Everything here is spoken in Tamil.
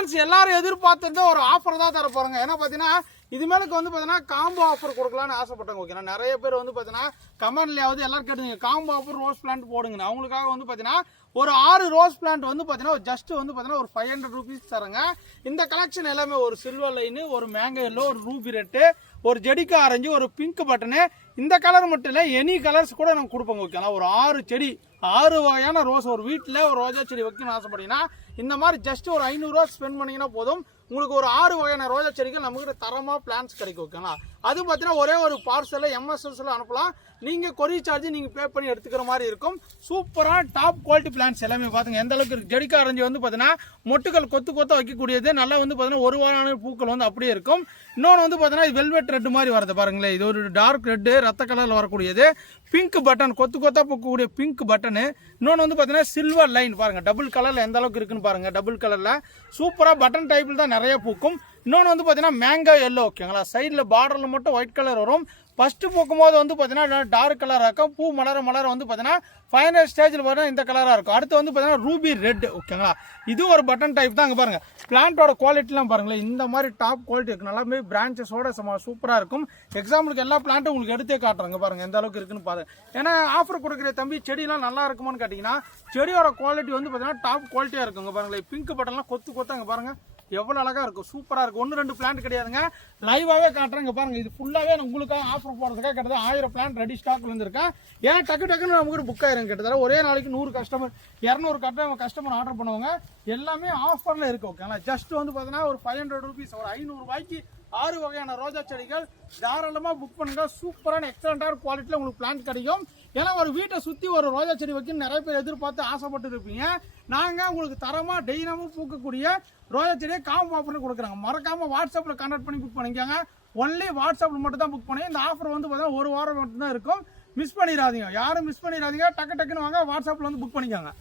ஃப்ரெண்ட்ஸ் எல்லாரும் எதிர்பார்த்தது ஒரு ஆஃபர் தான் தர போறாங்க. ஏன்னா பாத்தீங்கன்னா இது மேலுக்கு வந்து பாத்தீங்கன்னா காம்போ ஆஃபர் கொடுக்கலாம்னு ஆசைப்பட்டாங்க. ஓகேனா நிறைய பேர் வந்து பாத்தீங்கன்னா கமெண்ட்லயாவது எல்லாரும் கேட்டுங்க காம்போ ஆஃபர் ரோஸ் பிளான்ட் போடுங்க. அவங்களுக்காக வந்து பாத்தீங்கன்னா ஒரு 6 ரோஸ் பிளான்ட் வந்து பாத்தீங்கன்னா ஜஸ்ட் வந்து பாத்தீங்கன்னா ஒரு 500 ரூபீஸ் தரங்க. இந்த கலெக்ஷன் எல்லாமே ஒரு சில்வர் லைன், ஒரு மேங்கோ எல்லோ, ஒரு ரூபி ரெட்டு, ஒரு ஜெடிக்கா ஆரஞ்சு, ஒரு பிங்க் பட்டனு. இந்த கலர் மட்டும் இல்ல எனி கலர்ஸ் கூட நாங்க கொடுப்போங்க. ஓகேங்களா ஒரு 6 செடி 6 வகையான ரோஸ் ஒரு வீட்டில் ஒரு ரோஜா செடி வைக்கணும்னு ஆசைப்பட்டீங்கன்னா இந்த மாதிரி ஜஸ்ட் ஒரு 500 ரூபா ஸ்பெண்ட் பண்ணீங்கன்னா போதும். உங்களுக்கு ஒரு 6 வகையான ரோஜா செடிகள் நமக்கு தரமா பிளான்ஸ் கிடைக்கும். ஓகேங்களா அது பார்த்தீங்கன்னா ஒரே ஒரு பார்சல் எம்எஸ்எஸ்ல அனுப்பலாம். நீங்க கொரியர் சார்ஜ் நீங்க பே பண்ணி எடுத்துக்கிற மாதிரி இருக்கும். சூப்பரான டாப் குவாலிட்டி பிளான்ஸ் எல்லாமே பாத்துங்க எந்த அளவுக்கு இருக்கு. ஜெடிக்கா ஆரஞ்சு வந்து பாத்தீங்கன்னா மொட்டுகள் கொத்து கொத்தா வைக்கக்கூடியது. நல்லா வந்து பாத்தீங்கன்னா ஒரு வாரான பூக்கள் வந்து அப்படியே இருக்கும். இன்னொன்று வந்து பாத்தீங்கன்னா வெல்வெட் ரெட் மாதிரி வரது பாருங்களேன். இது ஒரு டார்க் ரெட் ரத்த கலர்ல வரக்கூடியது. பிங்க் பட்டன் கொத்து கொத்தா பூக்கக்கூடிய பிங்க் பட்டனு. இன்னொன்று வந்து பாத்தீங்கன்னா சில்வர் லைன் பாருங்க டபுள் கலர்ல எந்த அளவுக்கு இருக்குன்னு பாருங்க. டபுள் கலர்ல சூப்பரா பட்டன் டைப்ல தான் நிறைய பூக்கும். இன்னொன்று வந்து பாத்தீங்கன்னா மேங்கோ எல்லோ. ஓகேங்களா சைட்ல பார்டர்ல மட்டும் ஒயிட் கலர் வரும். ஃபர்ஸ்ட் பூக்கும்போது வந்து பாத்தீங்கன்னா டார்க் கலரா இருக்கும். பூ மலர மலர வந்து பாத்தீங்கன்னா ஃபைனல் ஸ்டேஜில் வரும் இந்த கலரா இருக்கும். அடுத்து வந்து பாத்தீங்கன்னா ரூபி ரெட். ஓகேங்களா இது ஒரு பட்டன் டைப் தான். அங்க பாருங்க பிளான்ட்டோட குவாலிட்டிலாம் பாருங்களேன் இந்த மாதிரி டாப் குவாலிட்டி இருக்கு. நல்லாமே பிரான்ச்சஸோட சூப்பரா இருக்கும். எக்ஸாம்பிளுக்கு எல்லா பிளான்ட்டும் உங்களுக்கு எடுத்தே காட்டுறாங்க பாருங்க எந்த அளவுக்கு இருக்குன்னு பாருங்க. ஏன்னா ஆஃபர் கொடுக்குற தம்பி செடியெல்லாம் நல்லா இருக்குமான்னு கேட்டீங்கன்னா செடியோட குவாலிட்டி வந்து பாத்தீங்கன்னா டாப் குவாலிட்டியா இருக்குங்க. பாருங்களேன் பிங்க் பட்டன்லாம் கொத்து கொத்தாங்க பாருங்க எவ்வளவு அழகா இருக்கும். சூப்பரா இருக்கும். 1-2 பிளான்ட் கிடையாதுங்க லைவாவே காட்டுறேங்க பாருங்க. இது ஃபுல்லாவே உங்களுக்காக ஆஃபர் போடுறதுக்காக கிட்டத்தட்ட 1000 பிளான்ட் ரெடி ஸ்டாக்ல இருந்திருக்கேன். ஏன்னா டக்குன்னு நமக்கு புக் ஆயிரும். கிட்டத்தட்ட ஒரே நாளைக்கு 100 கஸ்டமர் 200 கஸ்டமர் ஆர்டர் பண்ணுவாங்க. எல்லாமே ஆஃபர்ல இருக்கு. ஓகேங்களா ஜஸ்ட் வந்து பாத்தீங்கன்னா ஒரு 500 ரூபீஸ் ஒரு 500 ரூபாய்க்கு 6 வகையான ரோஜா செடிகள் தாராளமா புக் பண்ணுங்க. சூப்பரான எக்ஸலண்டான குவாலிட்டியில உங்களுக்கு பிளான்ட் கிடைக்கும். ஏன்னா ஒரு வீட்டை சுத்தி ஒரு ரோஜா செடி வைக்கணும் நிறைய பேர் எதிர்பார்த்து ஆசைப்பட்டு இருப்பீங்க. நாங்க உங்களுக்கு தரமா டெய்லியும் பூக்கக்கூடிய ரோஜா செடியை காம்போ ஆஃபர் கொடுக்குறாங்க. மறக்காம வாட்ஸ்அப்ல கான்டாக்ட் பண்ணி புக் பண்ணிக்கோங்க. ஒன்லி வாட்ஸ்அப்ல மட்டும் தான் புக் பண்ணி இந்த ஆஃபர் வந்து பார்த்தீங்கன்னா ஒரு வாரம் மட்டும் தான் இருக்கும். மிஸ் பண்ணிடாதீங்க. யாரும் மிஸ் பண்ணிடாதீங்க. டக்குன்னு வாங்க வாட்ஸ்அப்ல வந்து புக் பண்ணிக்கோங்க.